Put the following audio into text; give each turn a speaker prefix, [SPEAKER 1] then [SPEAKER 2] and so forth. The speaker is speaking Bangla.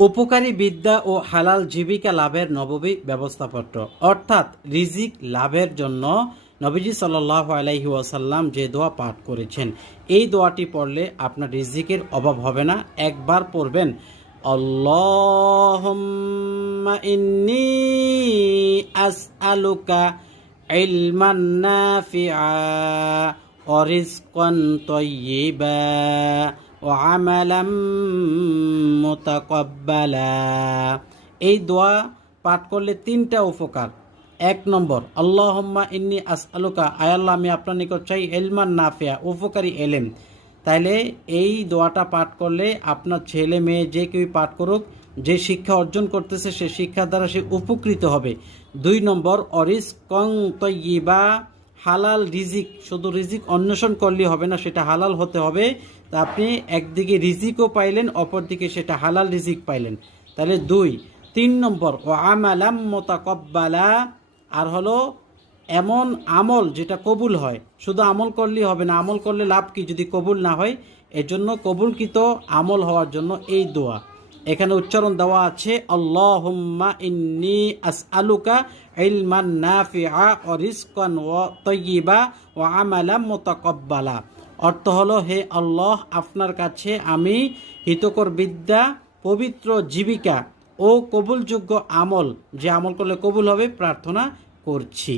[SPEAKER 1] উপকারী বিদ্যা ও হালাল জীবিকা লাভের নববী ব্যবস্থাপত্র। অর্থাৎ রিজিক লাভের জন্য নবীজি সাল্লাহ আলাইহি ওয়াসাল্লাম যে দোয়া পাঠ করেছেন, এই দোয়াটি পড়লে আপনার রিজিকের অভাব হবে না। একবার পড়বেন ওয়া এই দোয়া পাঠ করলে তিনটা উপকার। এক নম্বর, আল্লাহম্মা ইন্নি আসআলুকা। আয়াল্লাহ আমি আপনার নিকট চাই এলমান নাফিয়া, উপকারী এলেম। তাইলে এই দোয়াটা পাঠ করলে আপনার ছেলে মেয়ে যে কেউ পাঠ করুক, যে শিক্ষা অর্জন করতেছে, সে শিক্ষার দ্বারা সে উপকৃত হবে। দুই নম্বর অরিস কং তৈবা হালাল রিজিক, শুধু রিজিক অন্বেষণ করলে হবে না, সেটা হালাল হতে হবে। তা আপনি একদিকে রিজিকও পাইলেন, অপরদিকে সেটা হালাল রিজিক পাইলেন। তাহলে দুই, তিন নম্বর, ও আমালাম মোতাকব্বালা, আর হলো এমন আমল যেটা কবুল হয়। শুধু আমল করলেই হবে না, আমল করলে লাভ কি যদি কবুল না হয়? এর জন্য কবুলকৃত আমল হওয়ার জন্য এই দোয়া। এখানে উচ্চারণ দেওয়া আছে, আল্লাহুম্মা ইন্নি আসআলুকা অর্থ হলো, হে আল্লাহ, আপনার কাছে আমি হিতকর বিদ্যা, পবিত্র জীবিকা ও কবুলযোগ্য আমল। যে আমল করলে কবুল হবে, প্রার্থনা করছি।